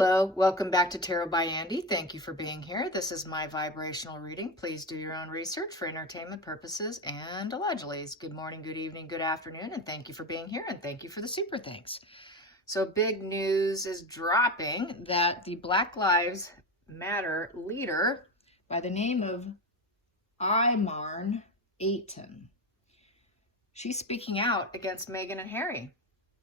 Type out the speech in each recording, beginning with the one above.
Hello, welcome back to Tarot by Andy. Thank you for being here. This is my vibrational reading. Please do your own research for entertainment purposes and allegedly. Good morning, good evening, good afternoon, and thank you for being here, and thank you for the super thanks. So big news is dropping that the Black Lives Matter leader by the name of Imarn Ayton, she's speaking out against Meghan and Harry.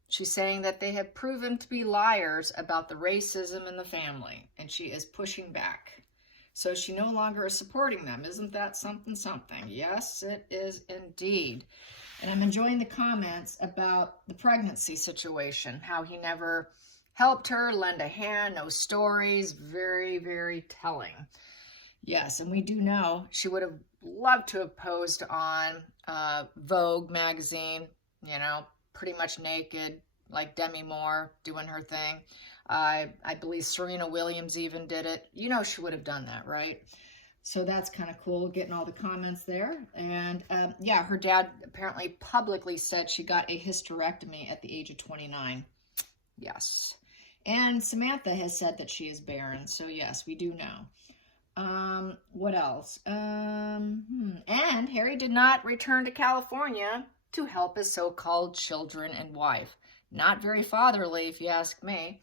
She's saying that they have proven to be liars about the racism in the family, and she is pushing back. So she no longer is supporting them. Isn't that something? Yes, it is indeed. And I'm enjoying the comments about the pregnancy situation, how he never helped her, lend a hand, no stories. Very, very telling. Yes, and we do know she would have loved to have posed on Vogue magazine, pretty much naked, like Demi Moore doing her thing. I believe Serena Williams even did it. She would have done that, right? So that's kind of cool, getting all the comments there. And yeah, her dad apparently publicly said she got a hysterectomy at the age of 29. Yes. And Samantha has said that she is barren. So yes, we do know. What else? And Harry did not return to California to help his so-called children and wife. Not very fatherly, if you ask me.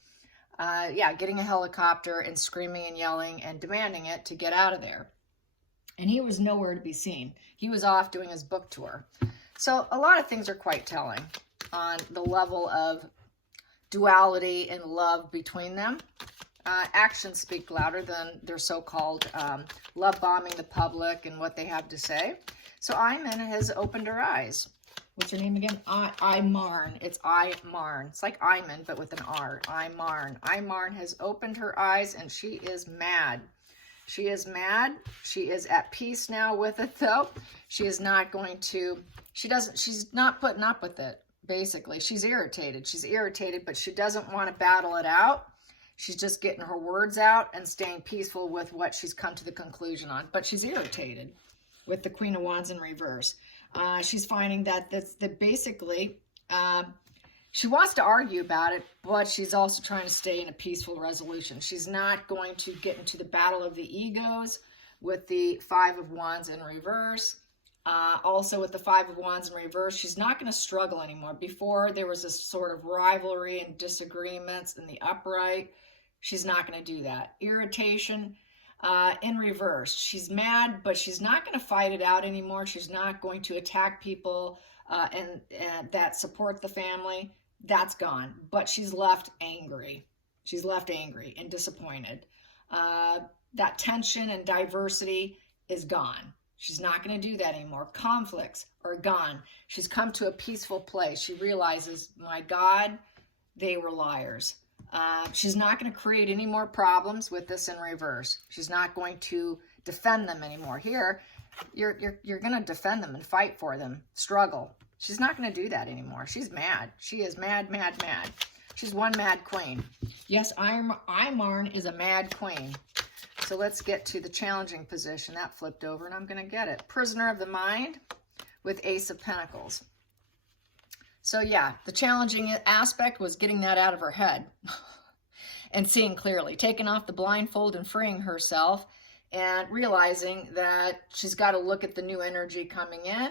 Yeah, getting a helicopter and screaming and yelling and demanding it to get out of there. And he was nowhere to be seen. He was off doing his book tour. So a lot of things are quite telling on the level of duality and love between them. Actions speak louder than their so-called love bombing the public and what they have to say. So Iman has opened her eyes. What's her name again? Imarn. It's Imarn. It's like Iman, but with an R. Imarn. Imarn has opened her eyes, and she is mad. She is mad. She is at peace now with it, though. She is not going to, she's not putting up with it, basically. She's irritated. She's irritated, but she doesn't want to battle it out. She's just getting her words out and staying peaceful with what she's come to the conclusion on. But she's irritated with the Queen of Wands in reverse. She's finding that basically she wants to argue about it, but she's also trying to stay in a peaceful resolution. She's not going to get into the battle of the egos with the Five of Wands in reverse. Also with the Five of Wands in reverse, she's not going to struggle anymore. Before, there was this sort of rivalry and disagreements in the upright. She's not going to do that. Irritation. In reverse, she's mad, but she's not going to fight it out anymore. She's not going to attack people and that support the family. That's gone. But she's left angry. She's left angry and disappointed. That tension and diversity is gone. She's not going to do that anymore. Conflicts are gone. She's come to a peaceful place. She realizes, my God, they were liars. She's not going to create any more problems with this in reverse. She's not going to defend them anymore. Here, you're going to defend them and fight for them, struggle. She's not going to do that anymore. She's mad. She is mad, mad, mad. She's one mad queen. Yes, Imarn is a mad queen. So let's get to the challenging position. That flipped over, and I'm going to get it. Prisoner of the mind with Ace of Pentacles. So yeah, the challenging aspect was getting that out of her head and seeing clearly, taking off the blindfold and freeing herself and realizing that she's got to look at the new energy coming in.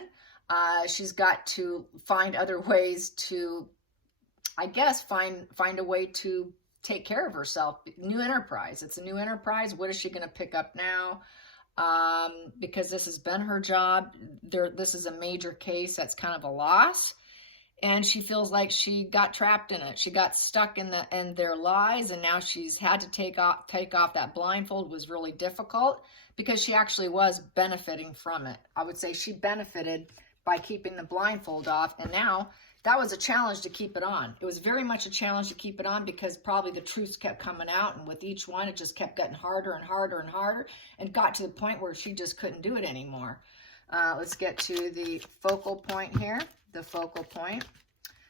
She's got to find other ways to, I guess, find a way to take care of herself. New enterprise. It's a new enterprise. What is she going to pick up now? Because this has been her job. This is a major case that's kind of a loss. And she feels like she got trapped in it. She got stuck in their lies, and now she's had to take off that blindfold. Was really difficult because she actually was benefiting from it. I would say she benefited by keeping the blindfold off, and now that was a challenge to keep it on. It was very much a challenge to keep it on because probably the truths kept coming out, and with each one, it just kept getting harder and harder and harder, and got to the point where she just couldn't do it anymore. Let's get to the focal point here. The focal point.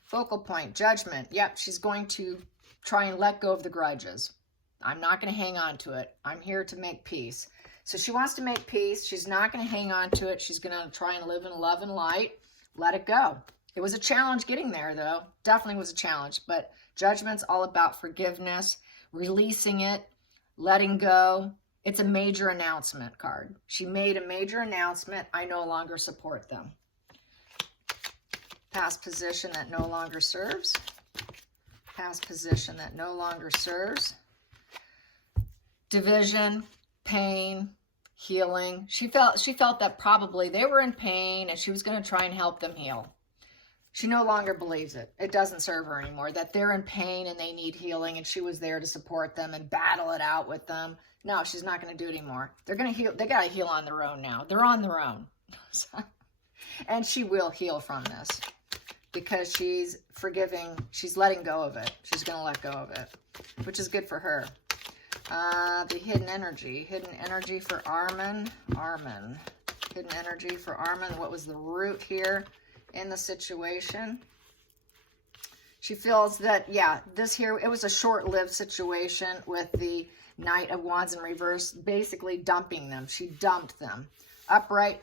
Focal point, judgment. Yep, she's going to try and let go of the grudges. I'm not going to hang on to it. I'm here to make peace. So she wants to make peace. She's not going to hang on to it. She's going to try and live in love and light. Let it go. It was a challenge getting there, though. Definitely was a challenge. But judgment's all about forgiveness. releasing it, letting go. It's a major announcement card. She made a major announcement. I no longer support them. Past position that no longer serves. Past position that no longer serves. Division, pain, healing. She felt that probably they were in pain and she was going to try and help them heal. She no longer believes it. It doesn't serve her anymore, that they're in pain and they need healing, and she was there to support them and battle it out with them. No, she's not going to do it anymore. They're going to heal. They got to heal on their own now. They're on their own. And she will heal from this because she's forgiving. She's letting go of it. She's going to let go of it, which is good for her. The hidden energy for Armin. Hidden energy for Armin. What was the root here in the situation? She feels that, yeah, this here, it was a short-lived situation with the Knight of Wands in reverse, basically dumping them. She dumped them. Upright,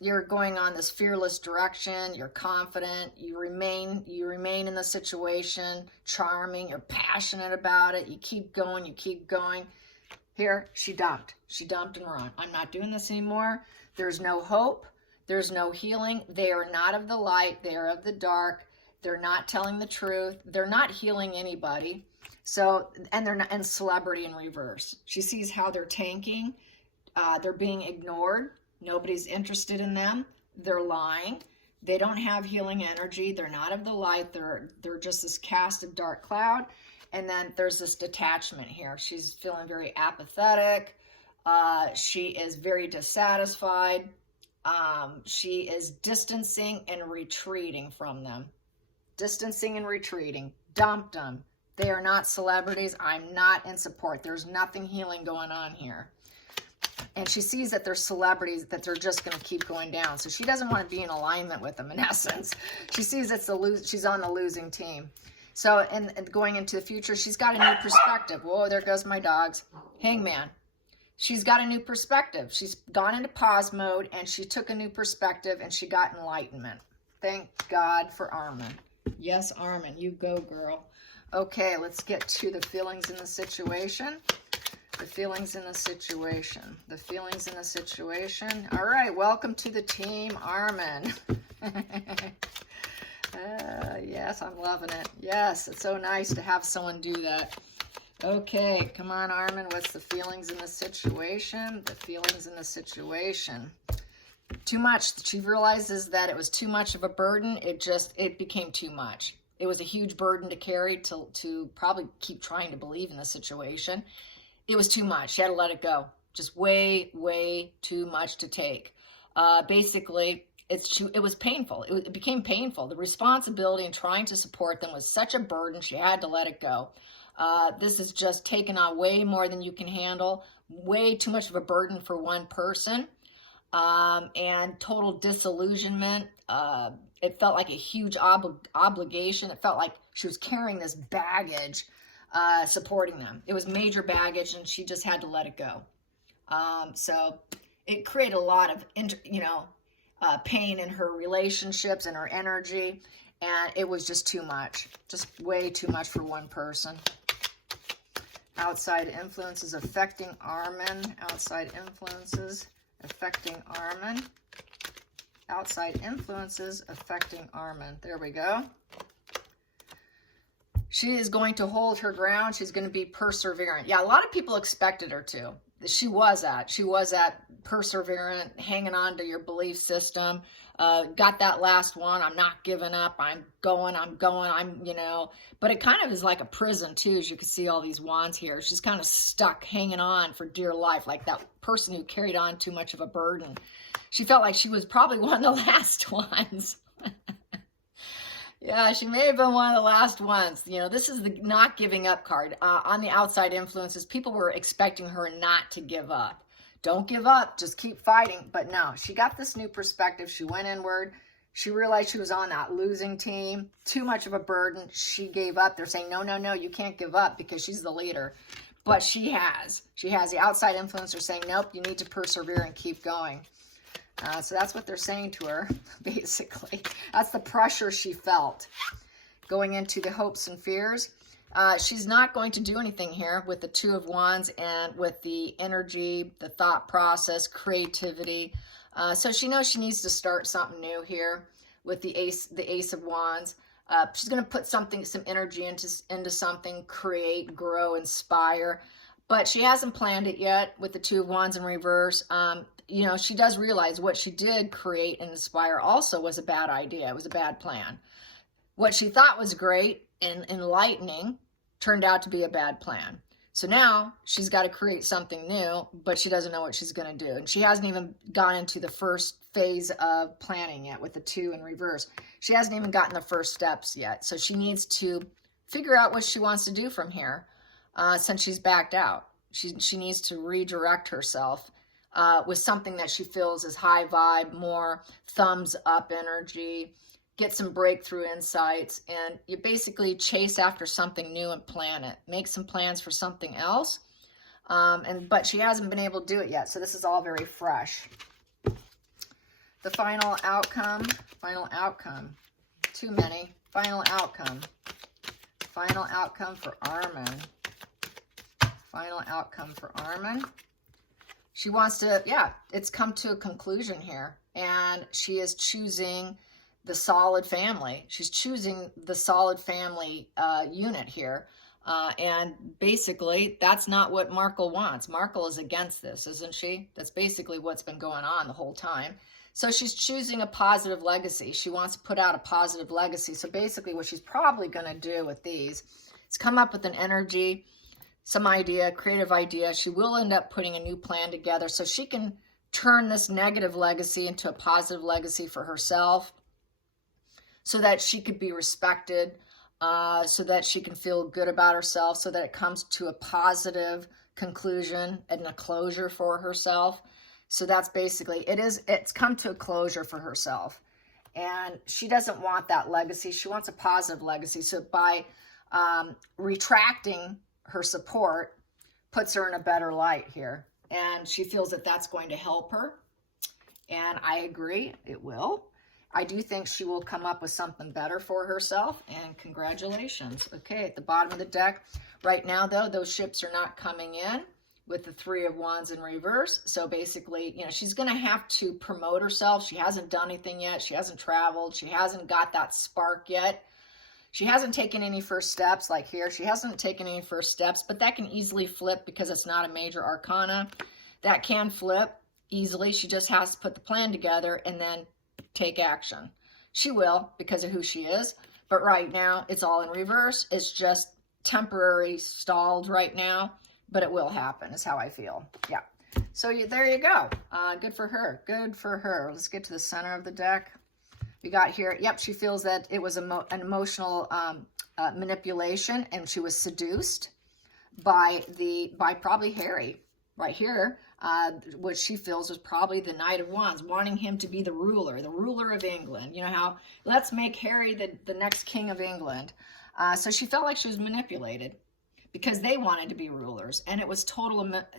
you're going on this fearless direction. You're confident. You remain in the situation, charming. You're passionate about it. You keep going. You keep going. Here, she dumped. She dumped and run. I'm not doing this anymore. There's no hope. There's no healing. They are not of the light. They are of the dark. They're not telling the truth. They're not healing anybody. So, and they're not, and celebrity in reverse. She sees how they're tanking. They're being ignored. Nobody's interested in them. They're lying. They don't have healing energy. They're not of the light. They're just this cast of dark cloud. And then there's this detachment here. She's feeling very apathetic. She is very dissatisfied. She is distancing and retreating from them. Distancing and retreating. Dumped them. They are not celebrities. I'm not in support. There's nothing healing going on here. And she sees that they're celebrities, that they're just going to keep going down. So she doesn't want to be in alignment with them, in essence. She sees she's on the losing team. So, and going into the future, she's got a new perspective. Whoa, there goes my dogs. Hangman. She's got a new perspective. She's gone into pause mode, and she took a new perspective, and she got enlightenment. Thank God for Armin. Yes, Armin, you go, girl. Okay, let's get to the feelings in the situation. The feelings in the situation. The feelings in the situation. All right, welcome to the team, Armin. Yes, I'm loving it. Yes, it's so nice to have someone do that. Okay, come on, Armin. What's the feelings in the situation? The feelings in the situation. Too much. She realizes that it was too much of a burden. It became too much. It was a huge burden to carry, to probably keep trying to believe in the situation. It was too much. She had to let it go. Just way, way too much to take. Basically, it was painful. It became painful. The responsibility in trying to support them was such a burden. She had to let it go. This is just taking on way more than you can handle. Way too much of a burden for one person. And total disillusionment. It felt like a huge obligation. It felt like she was carrying this baggage, supporting them. It was major baggage, and she just had to let it go. So it created a lot of, pain in her relationships and her energy, and it was just too much. Just way too much for one person. Outside influences affecting Armin. Outside influences affecting Armin. Outside influences affecting Armin. There we go. She is going to hold her ground. She's going to be perseverant. Yeah, a lot of people expected her to. She was at perseverant, hanging on to your belief system. Got that last one. I'm not giving up. I'm going. But it kind of is like a prison too, as you can see all these wands here. She's kind of stuck, hanging on for dear life, like that person who carried on too much of a burden. She felt like she was probably one of the last ones. Yeah, she may have been one of the last ones. This is the not giving up card. On the outside influences, people were expecting her not to give up. Don't give up, just keep fighting. But no, she got this new perspective. She went inward. She realized she was on that losing team. Too much of a burden. She gave up. They're saying, no, you can't give up, because she's the leader. But she has. The outside influencer saying, nope, you need to persevere and keep going. So that's what they're saying to her, basically. That's the pressure she felt. Going into the hopes and fears. She's not going to do anything here with the Two of Wands and with the energy, the thought process, creativity. So she knows she needs to start something new here with the Ace of Wands. She's going to put some energy into something, create, grow, inspire. But she hasn't planned it yet with the Two of Wands in reverse. You know, she does realize what she did create and inspire also was a bad idea. It was a bad plan. What she thought was great and enlightening turned out to be a bad plan. So now she's got to create something new, but she doesn't know what she's going to do. And she hasn't even gone into the first phase of planning yet with the Two in reverse. She hasn't even gotten the first steps yet. So she needs to figure out what she wants to do from here since she's backed out. She needs to redirect herself with something that she feels is high vibe, more thumbs up energy, get some breakthrough insights, and you basically chase after something new and plan it. Make some plans for something else, but she hasn't been able to do it yet, so this is all very fresh. The final outcome, too many, final outcome for Imarn. Final outcome for Imarn. She wants to, yeah, it's come to a conclusion here, and she is choosing the solid family. She's choosing the solid family unit here. And basically, that's not what Markle wants. Markle is against this, isn't she? That's basically what's been going on the whole time. So she's choosing a positive legacy. She wants to put out a positive legacy. So basically what she's probably going to do with these is come up with an energy, some idea, creative idea. She will end up putting a new plan together so she can turn this negative legacy into a positive legacy for herself, so that she could be respected, so that she can feel good about herself, so that it comes to a positive conclusion and a closure for herself. So that's basically, it's come to a closure for herself. And she doesn't want that legacy. She wants a positive legacy. So by retracting her support, puts her in a better light here. And she feels that that's going to help her. And I agree, it will. I do think she will come up with something better for herself, and congratulations. Okay, at the bottom of the deck, right now though, those ships are not coming in with the Three of Wands in reverse. So basically, you know, she's going to have to promote herself. She hasn't done anything yet. She hasn't traveled. She hasn't got that spark yet. She hasn't taken any first steps like here. She hasn't taken any first steps, but that can easily flip because it's not a major arcana. That can flip easily. She just has to put the plan together and then take action. She will because of who she is, but right now it's all in reverse. It's just temporary stalled right now, but it will happen is how I feel. Yeah. So there you go. Good for her. Good for her. Let's get to the center of the deck. We got here, yep, she feels that it was an emotional manipulation, and she was seduced by probably Harry right here. What she feels was probably the Knight of Wands, wanting him to be the ruler of England. You know how, let's make Harry the next king of England. So she felt like she was manipulated because they wanted to be rulers, and it was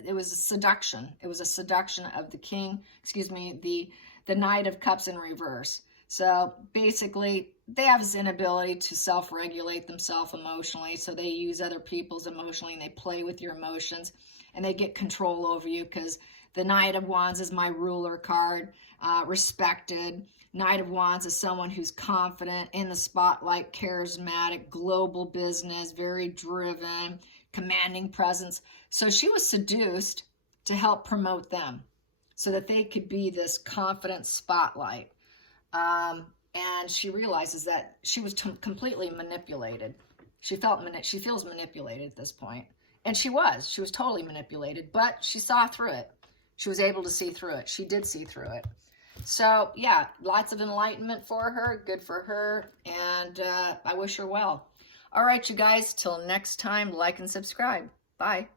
it was a seduction. It was a seduction of the king, excuse me, the Knight of Cups in reverse. So basically, they have this inability to self-regulate themselves emotionally, so they use other people's emotionally, and they play with your emotions, and they get control over you because the Knight of Wands is my ruler card, respected. Knight of Wands is someone who's confident, in the spotlight, charismatic, global business, very driven, commanding presence. So she was seduced to help promote them so that they could be this confident spotlight. And she realizes that she was completely manipulated. She feels manipulated at this point. And she was totally manipulated, but she saw through it. She was able to see through it. She did see through it. So yeah, lots of enlightenment for her. Good for her. And I wish her well. All right, you guys, till next time, like and subscribe. Bye.